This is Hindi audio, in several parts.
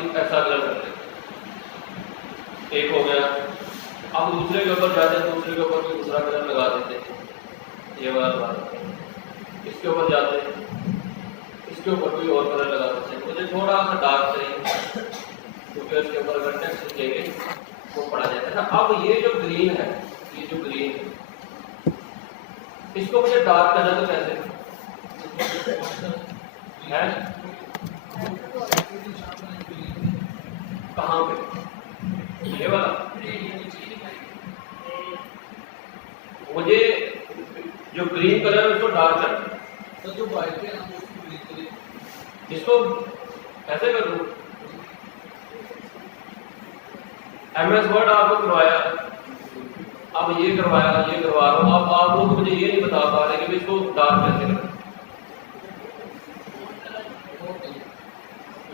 ऐसा कलर कर लेते, एक हो गया। अब दूसरे के ऊपर जाते हैं, दूसरे के ऊपर भी दूसरा कलर लगा देते हैं, ये वाला लगा, इसके ऊपर जाते हैं, इसके ऊपर कोई और कलर लगा देते हैं। मुझे थोड़ा सा डार्क चाहिए क्योंकि इसके ऊपर अगर टेक्स्ट लिखेंगे वो पढ़ा जाता है ना। अब ये जो ग्रीन है, ये जो ग्रीन है, इसको मुझे डार्क करना तो कैसे है, कहाँ पे, ये वाला मुझे जो ग्रीन कलर है उसको डार्क करना, तो जो वाइट है हम उसको ग्रीन करें, इसको कैसे कर दूं? MS वर्ड आपको करवाया, अब ये करवाया, ये करवा रहा हूं, अब आप लोग मुझे ये नहीं बता पा रहे कि इसको डार्क कैसे करें।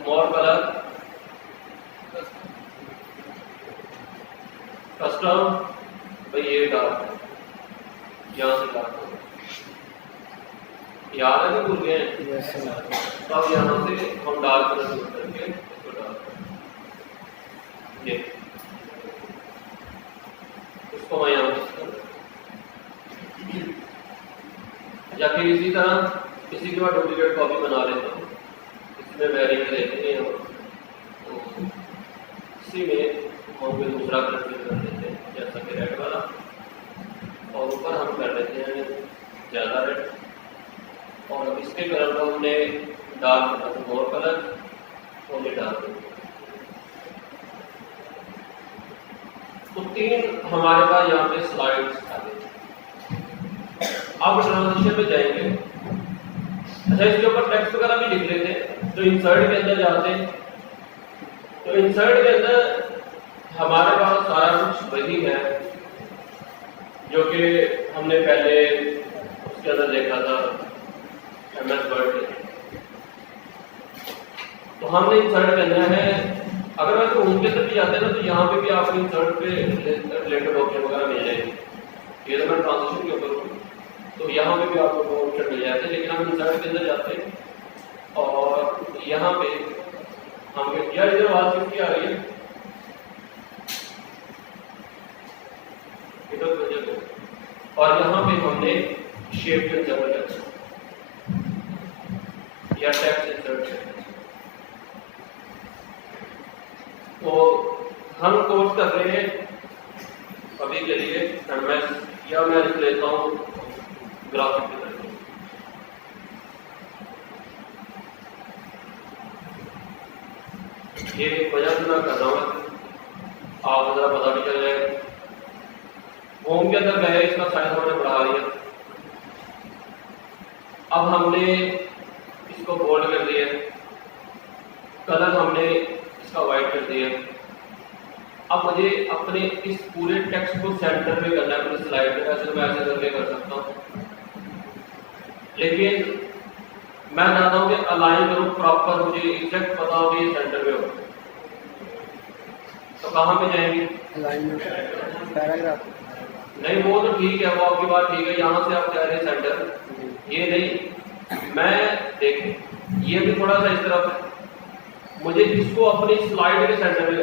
मोर कलर, कस्टम, भाई ये डार्क है, यहाँ से डार्क हो, याद है कि भूल गए हैं? तो अब यहाँ से हम डार्क कलर यूज करके इसको डार्क करें, ये इसको मैं यहाँ या फिर इसी तरह इसी के बाद डुप्लीकेट कॉपी बना लेता हूँ, इसमें वेरिंग में देते हैं तो इसी में हम कोई दूसरा कलर फिल कर देते हैं, जैसा कि रेड वाला, और ऊपर हम कर देते हैं ज़्यादा रेड, और अब इसके कलर को हमने डार्क करना तो मोर कलर, और ये डार्क। तो 3 हमारे पास यहाँ पे स्लाइड्स आ गए। अब ट्रांजिशन पे जाएंगे। अच्छा, इसके ऊपर टेक्स्ट वगैरह भी लिख लेते हैं, तो इंसर्ट के अंदर जाते हैं, तो इंसर्ट के अंदर हमारे पास सारा कुछ वही है जो कि हमने पहले उसके अंदर देखा था MS वर्ड। तो हमने इंसर्ट करना है, अगर वैसे होम के अंदर भी जाते हैं ना तो यहाँ पे भी आपको इंसर्ट पे रिलेटेड ऑप्शन वगैरह मिल जाएगी। ये तो मैं ट्रांजिशन के ऊपर हूँ, तो यहाँ पे भी आपको वो ऑप्शन मिल जाते हैं, लेकिन हम इंसर्ट के अंदर जाते हैं और यहाँ पे हम यार इधर आवाज किसकी आ रही है, इधर तो, और यहाँ पे हमने शेप के अंदर या टेक्स्ट इंसर्ट करना। तो हम कोर्स कर रहे हैं अभी के लिए MS, या मैं लिख लेता हूँ ग्राफिक डिजाइनिंग। ये वजह से मैं कर रहा हूँ, आप जरा पता भी चल जाए। होम के अंदर गए, इसका साइज हमने बढ़ा दिया, अब हमने इसको बोल्ड कर दिया, कलर हमने इसका वाइट कर दिया। अब मुझे अपने इस पूरे टेक्स्ट को सेंटर में करना है अपनी स्लाइड में, वैसे मैं ऐसे करके कर सकता हूँ, लेकिन मैं चाहता हूँ कि अलाइन करूँ प्रॉपर, मुझे एग्जैक्ट पता हो कि ये सेंटर में हो। तो कहाँ पे जाएंगे? पैराग्राफ नहीं, वो तो ठीक है, वो आपकी बात ठीक है, यहाँ से आप कह रहे हैं सेंटर, ये नहीं, मैं देखें ये भी थोड़ा सा इस तरफ है, मुझे इसको अपनी स्लाइड के सेंटर में,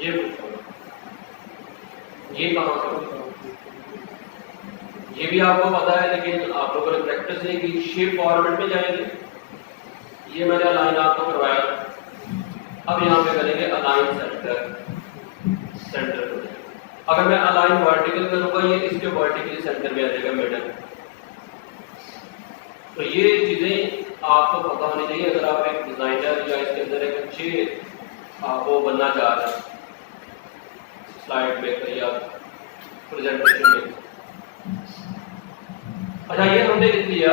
ये कहाँ से, ये भी आपको पता है, लेकिन आप लोगों ने प्रैक्टिस नहीं की। शेप फॉर्मेट में जाएंगे, ये मैंने अलाइन आपको करवाया, अब यहाँ पे करेंगे अलाइन सेंटर। अगर मैं अलाइन वर्टिकल करूंगा, ये इसके वर्टिकली सेंटर में आ जाएगा, मिडल। तो ये चीजें आपको पता होनी चाहिए अगर आप एक डिजाइनर या इसके अंदर एक अच्छे वो बनना चाह रहे हैं स्लाइड मेकर या प्रेजेंटेशन में। अच्छा, ये हमने लिख लिया,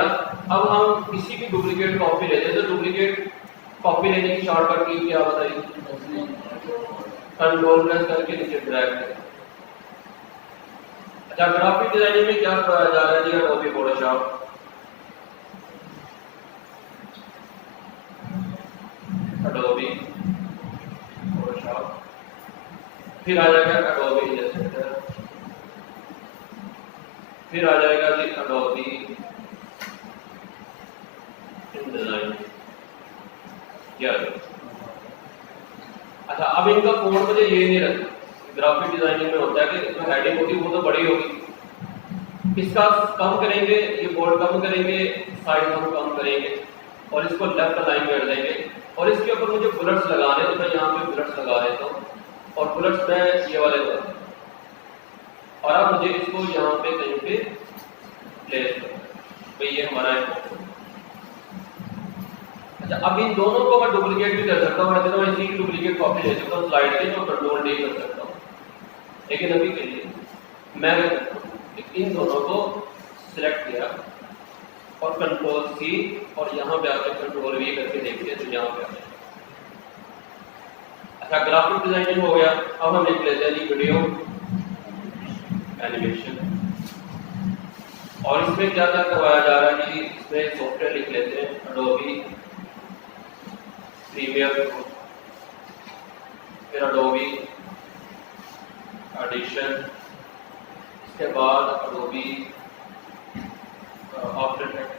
अब हम इसी की डुप्लीकेट कॉपी लेते हैं। तो डुप्लीकेट कॉपी लेने की शॉर्टकट की क्या बताइए? कंट्रोल प्रेस करके नीचे ड्रैग करें। अच्छा, ग्राफिक डिजाइनिंग में क्या कराया जा रहा है जी? एडोबी फोटोशॉप, एडोबी फोटोशॉप, फिर आ जाएगा एडोबी इलस्ट्रेटर, फिर आ जाएगा जी एडोबी इनडिजाइन। क्या अच्छा, अब इनका कोड मुझे ये नहीं रखना। ग्राफिक डिजाइनिंग में होता है कि जो हेडिंग होगी वो तो बड़ी होगी, इसका कम करेंगे, ये बोर्ड कम करेंगे, साइज हम कम करेंगे और इसको लेफ्ट अलाइन कर देंगे और इसके ऊपर मुझे बुलेट्स लगाने, तो मैं यहाँ पे बुलेट्स लगा देता हूँ और बुलेट्स मैं ये वाले लगा, और अब मुझे इसको यहाँ पे कहीं पे प्लेस करो भाई, ये हमारा है। अच्छा, अब इन दोनों को मैं डुप्लीकेट भी कर सकता हूँ, मैं तो इसी की डुप्लीकेट कॉपी ले सकता हूँ स्लाइड के, तो कंट्रोल डी कर सकता हूँ, लेकिन अभी के लिए मैं क्या करता हूँ, इन दोनों को सिलेक्ट किया और कंट्रोल सी और यहाँ पे आकर कंट्रोल वी करके देखिए तो यहाँ पे आ जाए। अच्छा, ग्राफिक डिजाइनिंग हो गया। अब हम लिख लेते हैं जी वीडियो एनिमेशन, और इसमें क्या क्या करवाया जा रहा है जी, इसमें सॉफ्टवेयर लिख लेते हैं एडोबी प्रीमियर प्रो, फिर एडोबी एडिशन, इसके बाद Adobe After Effect,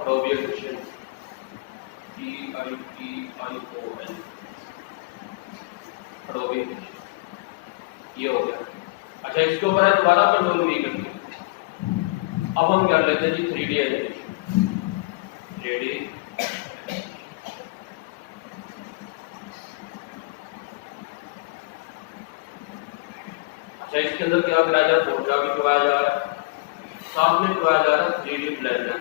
Adobe Audition DITION, Adobe ये हो गया। अच्छा, इसके ऊपर है दोबारा कंट्रोल वी करके, अब हम कर लेते हैं जी 3D एनिमेशन, 3D अच्छा, इसके अंदर क्या कराया जा रहा है, फोटोग्राफी करवाया जा रहा है, साथ में करवाया जा रहा है 3D ब्लेंडर,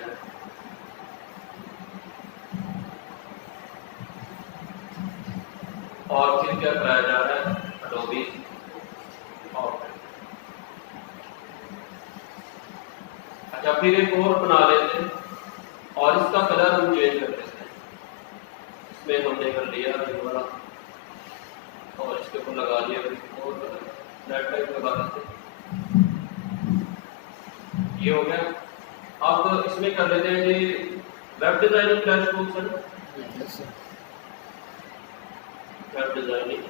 और फिर क्या कराया जा रहा है एडोबी आफ्टर। अच्छा, फिर एक और बना लेते हैं और इसका कलर हम चेंज कर लेते हैं। इसमें हमने कर लिया ये वाला और इसके ऊपर लगा दिया और कलर रेड टाइप लगा देते हैं, ये हो गया। अब इसमें कर लेते हैं जी वेब डिजाइनिंग फ्लैश टूल्स है ना, वेब डिजाइनिंग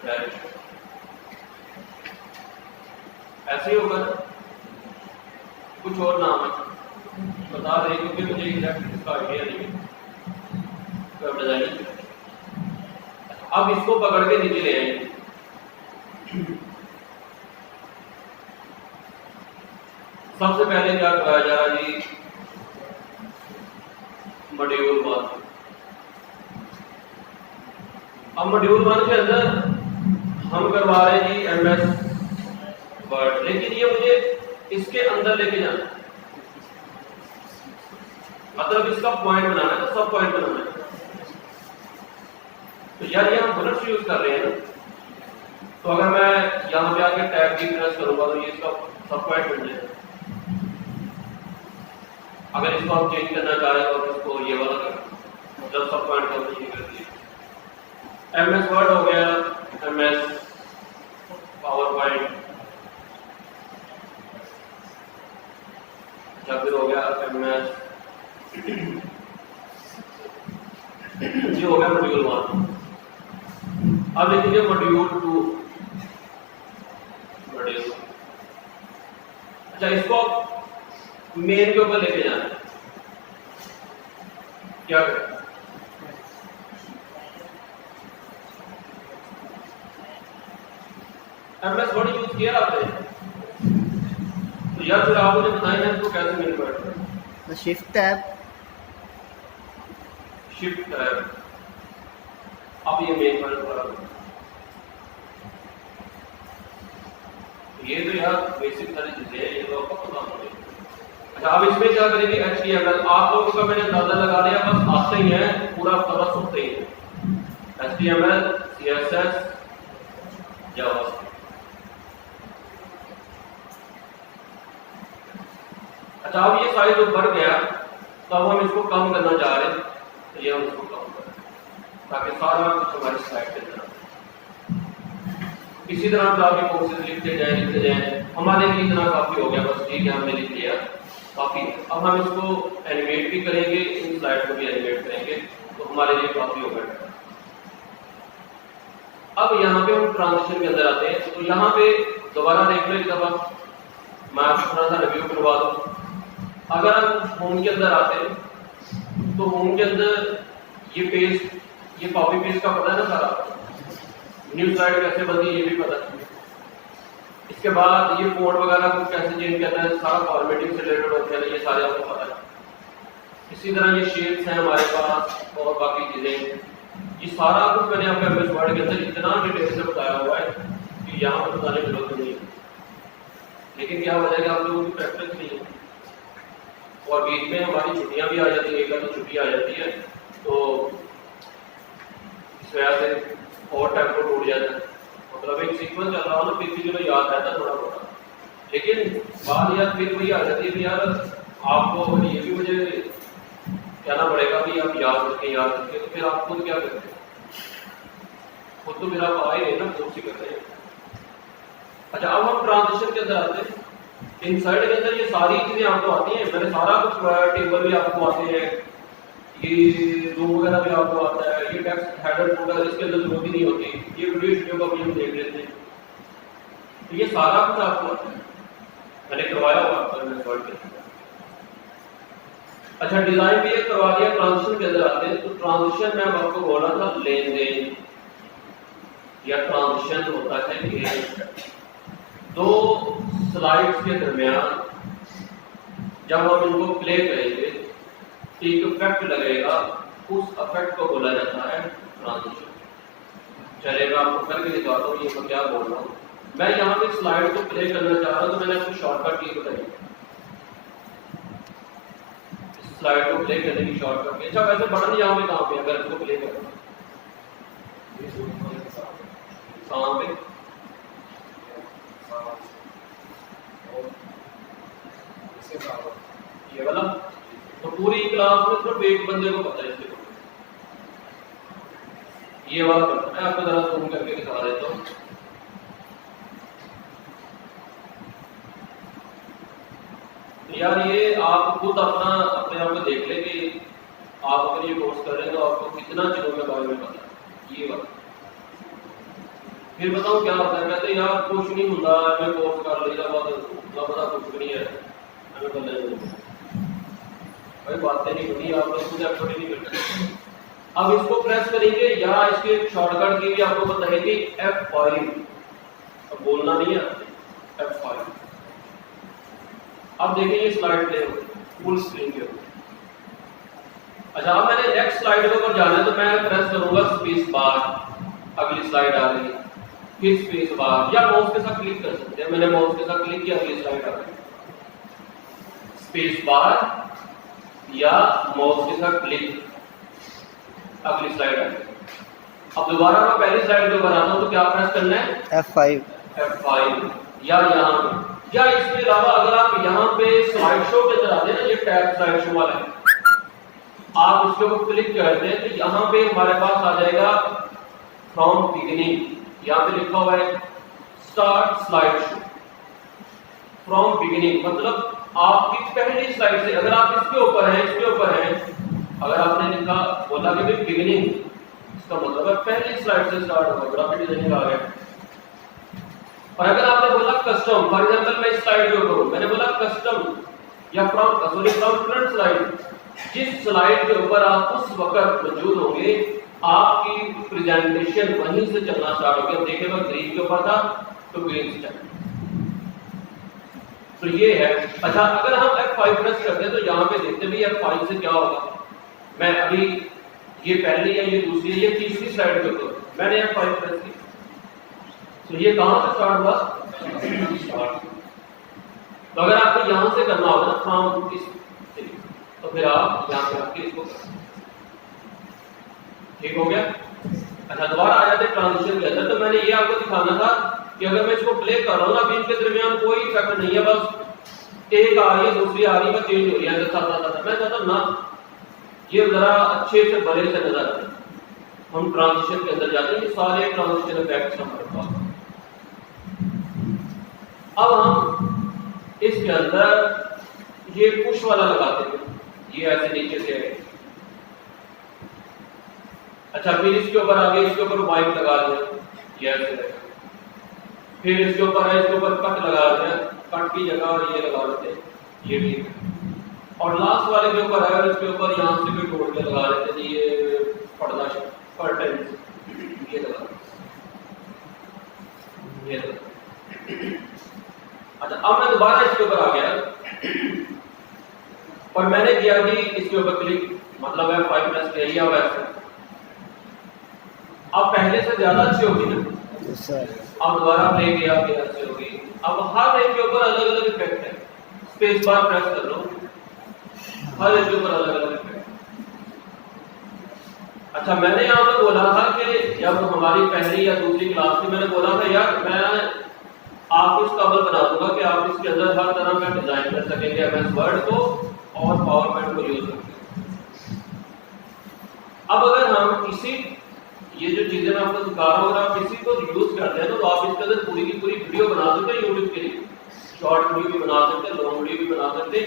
फ्लैश ऐसे ही होगा ना, कुछ और नाम है बता रहे क्योंकि मुझे एग्जैक्ट इसका आइडिया नहीं है। वेब डिजाइनिंग, अब इसको पकड़ के नीचे ले आएंगे, सबसे पहले क्या कराया जा रहा है जी मॉड्यूल 1। अब मॉड्यूल 1 के अंदर हम करवा रहे हैं जी MS वर्ड, लेकिन ये मुझे इसके अंदर लेके जाना है, मतलब इसका पॉइंट बनाना है, तो सब पॉइंट बनाना है। तो यार ये हम बुलेट्स यूज कर रहे हैं ना, तो अगर मैं यहाँ पे आके टैब की प्रेस करूंगा तो ये इसका सब पॉइंट बन जाएगा। अगर इसको हम चेंज करना चाह रहे हैं तो इसको ये वाला कर, मतलब सब पॉइंट का चेंज कर दिया। MS वर्ड हो गया, MS पावर पॉइंट, फिर हो गया MS, ये हो गया मॉड्यूल 1। अब लिखिए मॉड्यूल 2, मॉड्यूल। अच्छा, इसको मेन के ऊपर लेके जाना है, क्या करें? MS वर्ड यूज किया आपने, तो यार फिर आप मुझे बताएं ना इसको कैसे मिल पाएगा। शिफ्ट टैब, शिफ्ट टैब, अब ये मेन वर्ड पर ये तो यार बेसिक सारी चीजें हैं, ये तो आपको पता होना चाहिए। अच्छा, अब इसमें क्या करेंगे HTML, आप लोगों का मैंने अंदाजा लगा लिया, बस आते ही है पूरा तरह सुनते ही है HTML CSS जावास्क्रिप्ट। अच्छा, अब ये साइज जो बढ़ गया तो अब हम इसको कम करना चाह रहे हैं, तो ये हम इसको कम करें ताकि सारा कुछ हमारी स्लाइड के तरह। इसी तरह काफी कोर्सेज लिखते जाए, हमारे लिए इतना काफी हो गया, बस ठीक है हमने लिख लिया काफी। अब हम इसको एनिमेट भी करेंगे, इन स्लाइड को भी एनिमेट करेंगे, तो हमारे लिए काफी हो गया। अब अब यहाँ पे हम ट्रांजिशन के अंदर आते हैं, तो यहाँ पे दोबारा देख लो एक दफा, मैं आपको थोड़ा सा रिव्यू करवा दूँ। अगर हम होम के अंदर आते हैं तो होम के अंदर ये पेज, ये कॉपी पेज का पता है ना सारा, न्यू स्लाइड कैसे बनती है ये भी पता है। इसके बाद ये फोल्ड वगैरह को कैसे चेंज करना है, सारा फॉर्मेटिंग से रिलेटेड होते हैं, ये सारे आपको पता है। इसी तरह ये शेप्स हैं हमारे पास और बाकी चीजें, ये सारा कुछ मैंने आपको एमएस वर्ड के अंदर इतना डिटेल से बताया हुआ है कि यहाँ पर बताने की जरूरत नहीं है। लेकिन क्या वजह है कि आप लोगों की प्रैक्टिस नहीं है और बीच में हमारी छुट्टियां भी आ जाती है, एक आधी छुट्टी आ जाती है, तो इस वजह से और टेम्पो टूट जाता है। मतलब एक सीक्वेंस चल रहा हो ना, फिर भी चलो याद रहता थोड़ा बहुत, लेकिन बात यार फिर वही आ जाती है कि यार आपको ये भी मुझे कहना पड़ेगा कि आप याद रखें, तो फिर आप खुद क्या करते हैं, खुद तो मेरा आए नहीं ना, कोर्स ही करते हैं। अच्छा, अब हम ट्रांजिशन के अंदर आते हैं। इनसाइड के अंदर ये सारी चीजें आपको आती हैं, मैंने सारा कुछ टेबल भी आपको आते हैं, ये रूम वगैरह भी आपको आता है, ये टेक्स्ट हेडर फोल्डर इसके अंदर जरूरत ही नहीं होती, ये वीडियो का भी हम देख लेते हैं, तो ये सारा कुछ आपको आता है, मैंने करवाया हुआ आपका वर्ड के अंदर। अच्छा, डिजाइन भी ये करवा दिया। ट्रांजिशन के अंदर आते हैं, तो ट्रांजिशन में आपको बोला था लेन देन या ट्रांजिशन होता है कि दो स्लाइड्स के दरमियान जब हम इनको प्ले करेंगे एक इफेक्ट लगेगा, उस इफेक्ट को बोला जाता है ट्रांजिशन। चलेगा, आपको करके दिखाता हूँ ये मैं क्या बोल रहा हूँ। मैं यहाँ पे स्लाइड को प्ले करना चाह रहा हूँ, तो मैंने आपको शॉर्टकट की बताई, स्लाइड को प्ले करने की शॉर्टकट। अच्छा, वैसे बटन यहाँ पे कहाँ पे, अगर इसको प्ले करना कहाँ पे, ये वाला, तो पूरी क्लास में सिर्फ एक बंदे को पता है इसके, ये वाला बटन। मैं आपको जरा जूम करके दिखा देता हूँ। यार ये आप खुद अपने आप को देख ले कि आप अगर ये कोर्स कर रहे हैं तो आपको कितना चीजों के बारे में पता है। ये बात फिर बताओ क्या होता है, कहते हैं यार कुछ नहीं होता, मैं कोर्स कर लेगा बहुत पता कुछ नहीं है, हमें बदलने भाई बातें नहीं होती, आप लोग खुद एफर्ट नहीं करते। अब इसको प्रेस करेंगे, या इसके शॉर्टकट की भी आपको बताएगी F5, अब बोलना नहीं है, F5। अब देखिए ये स्लाइड प्ले हो फुल स्क्रीन के ऊपर। अच्छा, अब मैंने नेक्स्ट स्लाइड के ऊपर जाना है, तो मैं प्रेस करूंगा स्पेस बार, अगली स्लाइड आ गई, फिर स्पेस बार, या माउस के साथ क्लिक कर सकते हैं। मैंने माउस के साथ क्लिक किया, अगली स्लाइड आ गई, स्पेस बार या माउस के साथ क्लिक, अगली स्लाइड आ गई। अब दोबारा मैं पहली स्लाइड के ऊपर आता हूं, तो क्या प्रेस करना है, F5 या यहाँ पे, या इसके अलावा अगर आप यहाँ पे स्लाइड शो के अंदर आते हैं ना, ये टैब स्लाइड शो वाला है, आप उसके ऊपर क्लिक करते हैं तो यहाँ पे हमारे पास आ जाएगा फ्रॉम बिगिनिंग, यहाँ पे लिखा हुआ है start slide show from beginning, मतलब आपकी पहली स्लाइड से, अगर आप इसके ऊपर हैं, इसके ऊपर हैं, अगर आपने लिखा बोला कि भाई बिगिनिंग, इसका मतलब है पहली स्लाइड से स्टार्ट होगा, ग्राफिक डिजाइनिंग आ गया। और अगर आपने बोला कस्टम, फॉर एग्जांपल मैं इस स्लाइड के ऊपर हूं, मैंने बोला कस्टम या फ्रॉम फ्रंट स्लाइड, जिस स्लाइड के ऊपर आप उस वक्त मौजूद होंगे आपकी प्रेजेंटेशन वहीं से चलना स्टार्ट हो गया। देखिएगा ग्रीन के ऊपर था तो ग्रीन से चलना, तो ये है। अच्छा, अगर हम F5 प्रेस करते हैं तो यहाँ पे देखते भी F5 से क्या होगा। मैं अभी ये पहली है, ये दूसरी है, ये तीसरी स्लाइड के ऊपर मैंने F5 प्रेस की, तो ये कहां से स्टार्ट हुआ, तो अगर आपको यहां से करना होगा फ्रॉम इस, तो फिर आप यहां पे आके इसको करें, ठीक हो गया। अच्छा, दोबारा आ जाते ट्रांजिशन के अंदर, तो मैंने ये आपको दिखाना था कि अगर मैं इसको प्ले कर रहा हूँ ना, अभी इनके दरमियान कोई इफेक्ट नहीं है, बस एक आ रही है दूसरी आ रही है, बस चेंज हो रही है, मैं चाहता ना ये जरा अच्छे से बड़े से नजर आए। हम ट्रांजिशन के अंदर जाते हैं, ये सारे ट्रांजिशन इफेक्ट्स हमारे पास। अब हम इसके अंदर ये पुश वाला लगाते हैं, ये ऐसे नीचे से है। अच्छा, फिर इसके ऊपर आगे इसके ऊपर वाइप लगा दिया, ये ऐसे रहेगा। फिर इसके ऊपर है, इसके ऊपर कट लगा दिया, कट की जगह और ये लगा देते, ये ठीक है। और लास्ट वाले के ऊपर है, इसके ऊपर यहाँ से भी तोड़ के लगा देते थे, ये पर्दा कर्टन ये लगा, ये लगा। अच्छा, अब मैं दोबारा इसके ऊपर आ गया और मैंने किया कि इसके ऊपर क्लिक, मतलब है 5 प्लस के या वैसे अब पहले से ज्यादा अच्छी होगी ना। अब दोबारा प्ले किया कि अच्छी होगी। अब हर एक के ऊपर अलग अलग इफेक्ट है, स्पेस बार प्रेस कर लो, हर एक के ऊपर अलग अलग इफेक्ट। अच्छा, मैंने यहाँ पे बोला था कि जब हमारी पहली या दूसरी क्लास थी, मैंने बोला था यार मैं आपको इस काबिल बना दूंगा कि आप इसके अंदर हर तरह का डिजाइन कर सकेंगे एमएस वर्ड को और पावर पॉइंट को यूज करके। अब अगर हम किसी ये जो चीजें मैं आपको सिखा रहा हूँ, अगर आप किसी को यूज करते हैं तो आप इसके अंदर पूरी की पूरी वीडियो बना सकते हैं यूट्यूब के लिए, शॉर्ट वीडियो भी बना सकते हैं, लॉन्ग वीडियो भी बना सकते हैं।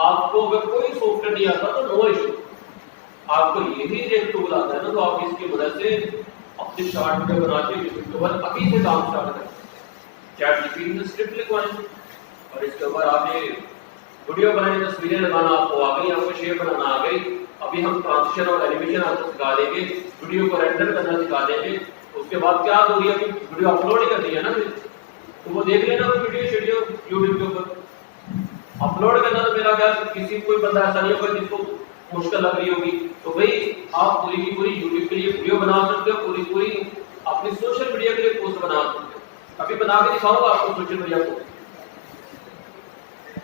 आपको अगर कोई सॉफ्टवेयर नहीं आता तो नो इशू, आपको यही एक टूल आता है ना, तो आप इसकी मदद से अपनी शॉर्ट वीडियो बना के यूट्यूब के ऊपर अभी से काम स्टार्ट करें। चैट जीपीटी में स्क्रिप्ट लिखवाएं और इसके ऊपर आप ये वीडियो बनाए, तस्वीरें लगाना आपको आ गई, आपको शेप बनाना आ गई। अभी हम ट्रांजिशन और एनिमेशन आपको सिखा देंगे, वीडियो को रेंडर करना सिखा देंगे। उसके बाद क्या जरूरी है कि वीडियो अपलोड ही करनी है ना, तो वो देख लेना वो वीडियो यूट्यूब के ऊपर अपलोड करना। तो मेरा ख्याल किसी कोई बंदा ऐसा नहीं होगा जिसको मुश्किल लग रही होगी, तो भाई आप पूरी की पूरी यूट्यूब के लिए वीडियो बना सकते हो, पूरी पूरी अपनी सोशल मीडिया के लिए पोस्ट बना सकते हो। अभी बना के दिखाऊंगा आपको सोशल मीडिया को।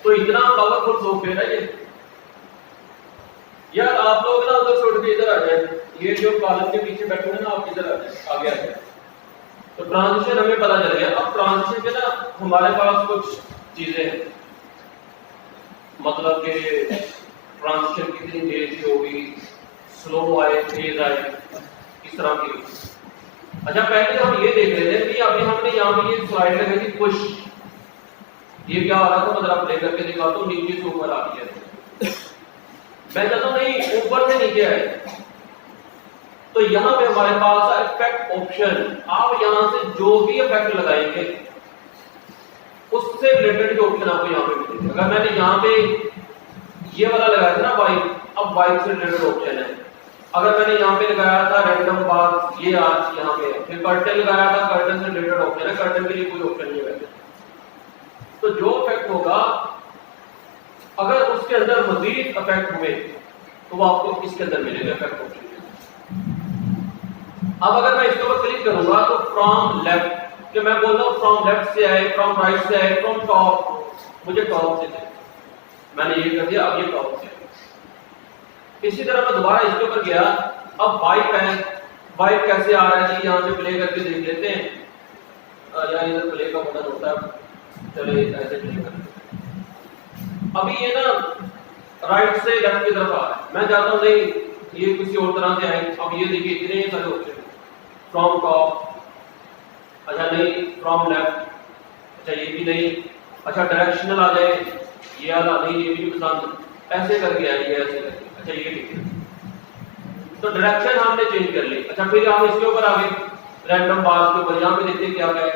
तो इतना पावरफुल सॉफ्टवेयर है ये। यार आप लोग ना उधर छोड़ के इधर आ जाए, ये जो कॉलम के पीछे बैठे हैं ना, आप इधर आ जाए, आगे आ जाए। तो ट्रांजिशन हमें पता चल गया। अब ट्रांजिशन के ना हमारे पास कुछ चीजें हैं, मतलब कि ट्रांजिशन कितनी तेज की होगी, स्लो आए, तेज आए, इस तरह की। अच्छा, पहले हम ये देख रहे थे कि अभी हमने यहाँ पे ये स्लाइड लगाई थी पुश, ये क्या आ रहा था, मतलब प्ले करके दिखाता हूँ, नीचे से ऊपर आ रही है। मैं चाहता हूँ नहीं ऊपर से नीचे आए, तो यहाँ पे हमारे पास इफेक्ट ऑप्शन, आप यहाँ से जो भी इफेक्ट लगाएंगे उससे रिलेटेड जो ऑप्शन आपको यहाँ पे मिलेंगे। अगर मैंने यहाँ पे ये वाला लगाया था ना बाइक, अब बाइक से रिलेटेड ऑप्शन है। अगर मैंने यहाँ पे लगाया था रैंडम बार, ये आज यहाँ पे, फिर कर्टन लगाया था, कर्टन से रिलेटेड ऑप्शन है, कर्टन के लिए कोई ऑप्शन नहीं है। तो जो इफेक्ट होगा अगर उसके अंदर मजीद इफेक्ट हुए तो वो आपको इसके अंदर मिलेगा इफेक्ट ऑप्शन। अब अगर मैं इसके ऊपर क्लिक करूंगा तो फ्रॉम लेफ्ट, जो मैं बोल रहा हूँ फ्रॉम लेफ्ट से आए, फ्रॉम राइट से आए, फ्रॉम टॉप, मुझे टॉप से दे, मैंने ये कर दिया, अब ये टॉप से। इसी तरह मैं दोबारा इसके ऊपर गया, अब वाइप है, वाइप कैसे आ रहा है जी, यहाँ से प्ले करके देख लेते हैं। यार इधर प्ले का बटन होता है, चले ऐसे प्ले करते। अभी ये ना राइट से लेफ्ट की तरफ आ रहा है, मैं चाहता हूँ नहीं ये किसी और तरह से आए। अब ये देखिए इतने सारे ऑप्शन, फ्रॉम टॉप, अच्छा नहीं फ्रॉम लेफ्ट, अच्छा ये भी नहीं, अच्छा डायरेक्शनल आ जाए, ये वाला नहीं, ये भी पसंद, ऐसे करके आएंगे, ऐसे करके, अच्छा ये ठीक है। तो डायरेक्शन हमने चेंज कर ली। अच्छा फिर हम इसके ऊपर आ गए रैंडम बार के ऊपर, यहाँ पे देखते हैं क्या है,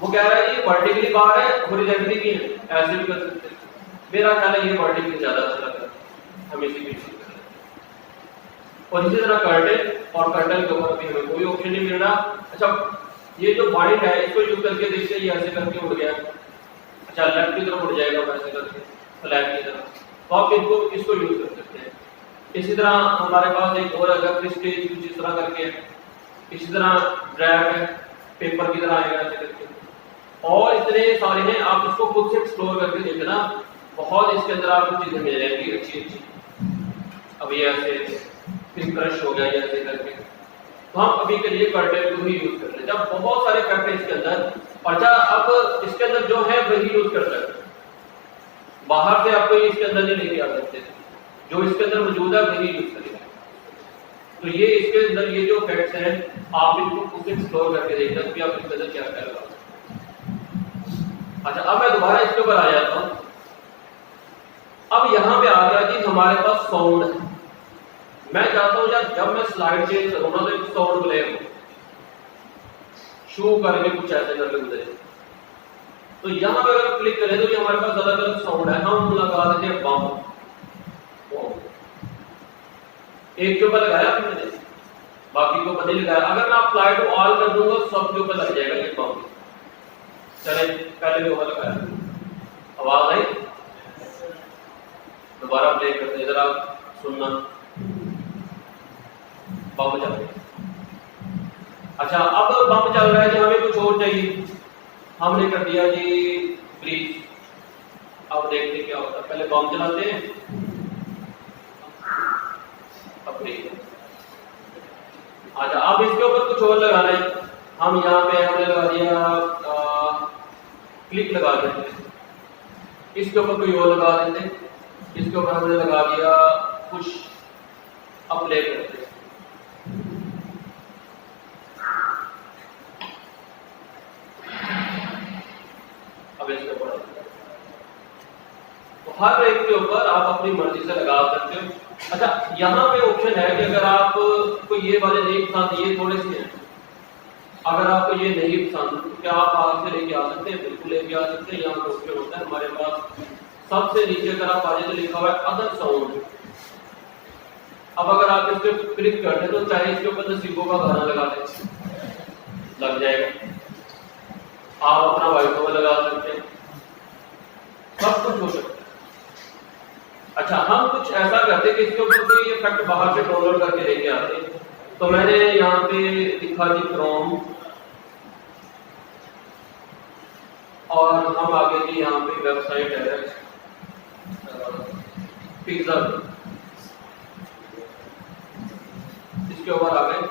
वो कह रहा है ये वर्टिकली बार है, हॉरिजॉन्टली भी है, ऐसे भी कर सकते हैं। मेरा ख्याल है ये वर्टिकली ज्यादा अच्छा लगता है, हम इसी बीच में करें। और इसी तरह कर्टन, और कर्टन के ऊपर अभी हमें कोई ऑप्शन नहीं मिल रहा। अच्छा ये जो बाइंड है इसको यूज करके देखते हैं, ये ऐसे करके उड़ गया, अच्छा लेफ्ट की तरफ उड़ जाएगा वैसे करके फ्लैग की तरफ, तो आप इसको यूज कर सकते हैं। इसी तरह हमारे पास एक और अगर स्टेज कुछ इस तरह करके, इसी तरह ड्रैग है, पेपर की तरह आएगा ऐसे करके, और इतने सारे हैं, आप इसको खुद से एक्सप्लोर करके देखना, बहुत इसके अंदर आपको चीजें मिल जाएंगी अच्छी अच्छी। अब ये ऐसे फिर क्रश हो गया ऐसे करके, तो हम अभी के लिए कर्टन को ही यूज कर लें। जब बहुत सारे फैक्टर इसके अंदर, अच्छा अब इसके अंदर जो है वही यूज कर सकते हैं, बाहर से आपको इसके अंदर नहीं लेके आ सकते, जो इसके अंदर मौजूद है वही यूज करेंगे। तो ये इसके अंदर ये जो फैक्ट्स हैं आप इनको खुद एक्सप्लोर करके देखना कि आप इसके अंदर क्या क्या लगा। अच्छा अब मैं दोबारा इसके ऊपर आ जाता हूँ। अब यहाँ पे आ गया कि हमारे पास साउंड है, मैं चाहता हूँ यार जब मैं स्लाइड चेंज करूँ ना तो एक साउंड प्ले हो, शू करके कुछ ऐसे करके गुजरे। तो यहाँ पे अगर क्लिक करें तो ये हमारे पास अलग अलग साउंड है। हम लगा देते हैं बम, एक के ऊपर लगाया आपने मैंने, बाकी को ऊपर नहीं लगाया। अगर मैं अप्लाई टू ऑल कर दूंगा सब के ऊपर लग जाएगा ये बम। चले पहले के ऊपर लगाया, आवाज आई, दोबारा प्ले करते हैं, जरा सुनना, बम चल रहा है। अच्छा अब बम चल रहा है जी, हमें कुछ और चाहिए, हमने कर दिया जी ब्रीज। अब देखते क्या होता है, पहले बम चलाते हैं, अब ब्रीज। अच्छा अब इसके ऊपर कुछ और लगाना है, हम यहाँ पे हमने लगा दिया क्लिक लगा देते हैं, इसके ऊपर कोई और लगा देते हैं, इसके ऊपर हमने लगा दिया पुश, अब प्ले करते हैं। अब इसके ऊपर तो हर एक के ऊपर आप अपनी मर्जी से लगा सकते हो। अच्छा यहाँ पे ऑप्शन है कि अगर आप को ये वाले नहीं पसंद, ये थोड़े से हैं, अगर आपको ये नहीं पसंद तो क्या आप आगे से लेके आ सकते हैं, बिल्कुल लेके आ सकते हैं। यहाँ पे ऑप्शन होता है हमारे पास सबसे नीचे, अगर आप आगे से लिखा हुआ है अदर साउंड। अब अगर आप इस पर क्लिक करते तो चाहे इसके ऊपर नसीबों का गाना लगा दें, लग जाएगा। आप अपना वॉइस ओवर लगा सकते हैं, सब कुछ हो सकता है। अच्छा हम कुछ ऐसा करते कि इसके ऊपर कोई इफेक्ट बाहर से डाउनलोड करके लेके आते। तो मैंने यहाँ पे लिखा जी क्रोम, और हम आगे जी यहाँ पे वेबसाइट है पिक्सल, इसके ऊपर आ गए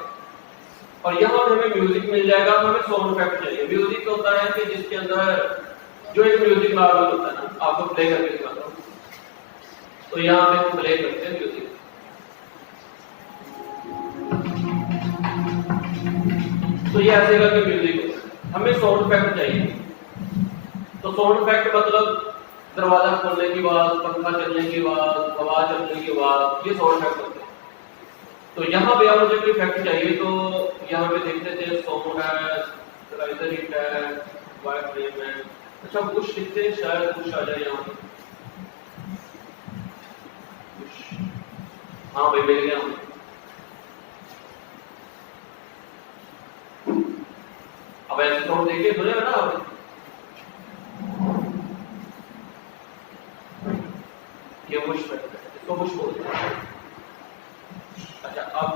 और यहाँ पे हमें म्यूजिक मिल जाएगा। हमें साउंड इफेक्ट चाहिए। म्यूजिक होता है कि जिसके अंदर जो एक म्यूजिक नॉर्मल होता है ना, आपको प्ले करके दिखाता हूँ। तो यहाँ पे हम प्ले करते हैं म्यूजिक, तो ये ऐसे करके म्यूजिक होता है। हमें साउंड इफेक्ट चाहिए, तो साउंड इफेक्ट मतलब दरवाजा खोलने की आवाज, पंखा चलने की आवाज, हवा चलने की आवाज, ये साउंड इफेक्ट होते हैं। तो यहाँ पे मुझे कोई इफेक्ट चाहिए, तो यहाँ पे देखते थे साउंड है, राइजर हिट है, वाइड फ्रेम है। अच्छा कुछ लिखते हैं, शायद कुछ आ जाए यहाँ पे। हाँ भाई मिल गया। अब ऐसे साउंड देखिए, सुने ना आपने, ये पुश करता है, इसको पुश बोलते हैं। अच्छा अब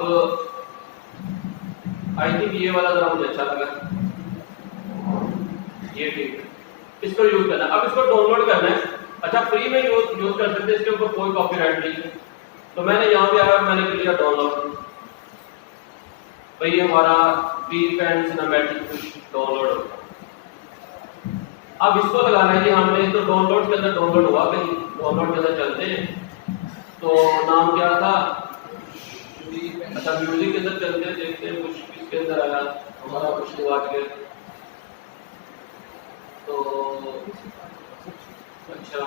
आई थिंक ये वाला जरा मुझे अच्छा लगा, ये ठीक है, इसको यूज करना। अब इसको डाउनलोड करना है। अच्छा फ्री में यूज कर सकते हैं, इसके ऊपर कोई कॉपीराइट नहीं है। तो मैंने यहाँ पे आया, मैंने कर लिया डाउनलोड, भाई हमारा beep and cinematic push download होगा। अब इसको लगाना है कि हमने, तो डाउनलोड के अंदर डाउनलोड हुआ, कहीं डाउनलोड के अंदर चलते हैं। तो नाम क्या था, अच्छा म्यूजिक के अंदर चलते हैं, देखते हैं कुछ किसके अंदर आया, हमारा कुछ हुआ के। तो अच्छा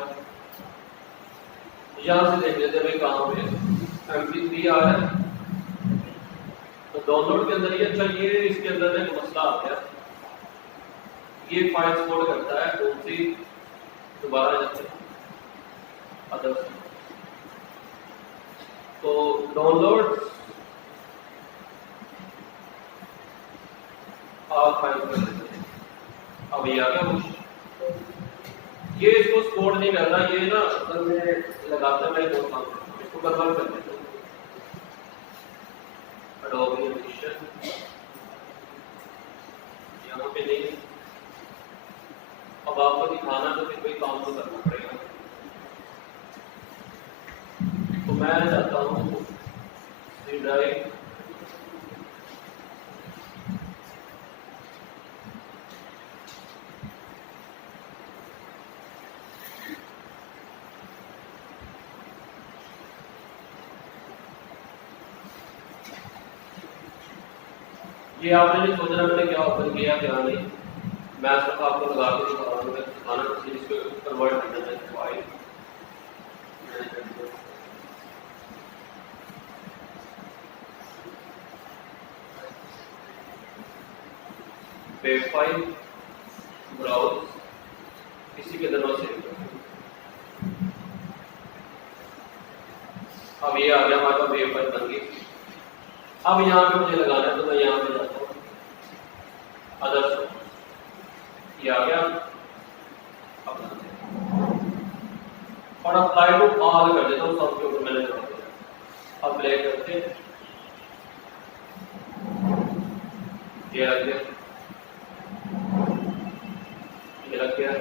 यहाँ से देख लेते हैं भाई कहाँ पे MP3 आ रहा है, तो डाउनलोड के अंदर ये। अच्छा ये इसके अंदर एक मसला आ गया, ये फाइल एक्सपोर्ट करता है कौन सी, दोबारा जाते हैं अदर, तो डाउनलोड आप फाइल कर देते हैं। अब ये आ गया कुछ, ये इसको सपोर्ट नहीं कर रहा, ये ना असल में लगाता है, मैं बहुत काम करता हूँ, इसको कन्वर्ट कर देता हूँ एडोबी ऑडिशन, यहाँ पे नहीं। अब आपको दिखाना तो फिर कोई काम तो करना पड़ेगा, तो मैं चाहता हूँ ड्राइव, ये आपने नहीं सोचना मैंने क्या ओपन किया क्या नहीं, मैं सिर्फ आपको लगा के दिखाना इसको कन्वर्ट करना है फाइल। वेब फाइल, ब्राउज, इसी के अंदर मैं सेव करूँ। अब ये आ गया हमारे पास वेब फाइल बन गई। अब यहाँ पे मुझे लगाना है तो मैं यहाँ पे जाता हूँ, अदर्स, ये आ गया और अप्लाई टू ऑल कर देता हूँ, सबके ऊपर मैंने कर दिया। अब प्ले करते हैं, ये लग गया, ये लग गया,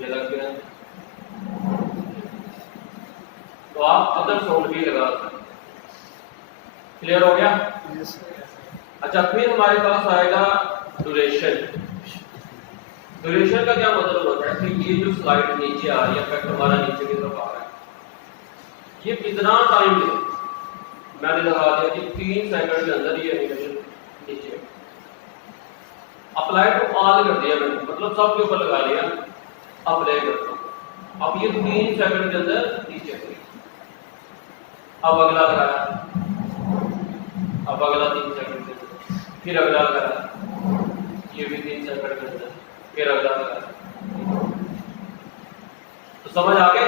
ये लग गया। तो आप अदर साउंड भी लगा सकते हैं। क्लियर हो गया? अच्छा, फिर हमारे पास आएगा ड्यूरेशन। ड्यूरेशन का क्या मतलब होता है कि ये जो स्लाइड नीचे आ रही है, इफेक्ट हमारा नीचे की तरफ आ रहा है, ये कितना टाइम ले, मैंने लगा दिया कि 3 सेकंड के अंदर ये एनिमेशन नीचे। अप्लाई टू ऑल कर दिया मैंने, मतलब सब के ऊपर लगा लिया। अप्लाई करता हूँ, अब ये 3 सेकंड के अंदर नीचे गई। अब अगला लगाया, अब अगला 3 सेकंड के अंदर, फिर अगला लगाया, ये भी 3 सेकंड के अंदर, फिर अगला लगाया। तो समझ आ गया?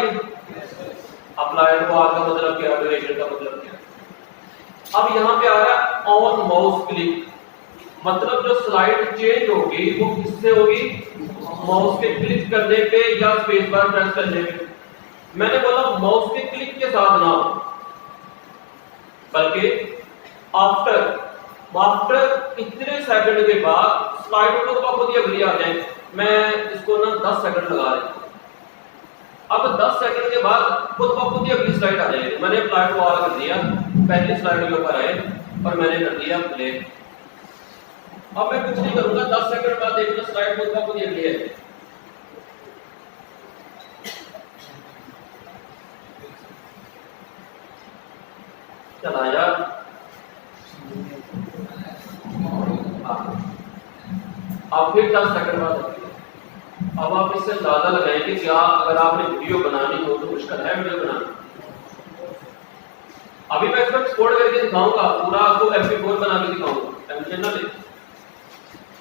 अप्लाई टू ऑल का मतलब क्या, ड्यूरेशन का मतलब क्या। अब यहाँ पे आ रहा है ऑन माउस क्लिक, मतलब जो स्लाइड चेंज होगी वो किससे होगी, माउस के क्लिक करने पे या स्पेस बार प्रेस करने पे। मैंने बोला माउस के क्लिक के साथ ना, बल्कि आफ्टर इतने सेकंड के बाद स्लाइड को तो खुद ही अगली आ जाए। मैं इसको ना 10 सेकंड लगा देता हूँ। अब 10 सेकंड के बाद खुद ही अगली स्लाइड आ जाएगी। मैंने अप्लाई टू ऑल कर दिया, पहली स्लाइड के ऊपर आए और मैंने कर दिया प्ले। अब मैं कुछ नहीं करूंगा, 10 सेकंड बाद देखना स्लाइड खुद ही अगली है। चला यार, अब फिर 10 सेकंड बाद। अब आप इससे अंदाजा लगाएंगे क्या, अगर आपने वीडियो बनानी हो तो मुश्किल है वीडियो बनाना। अभी मैं इसको एक्सपोर्ट करके दिखाऊंगा, पूरा आपको MP4 बना के दिखाऊंगा, टेंशन ना ले।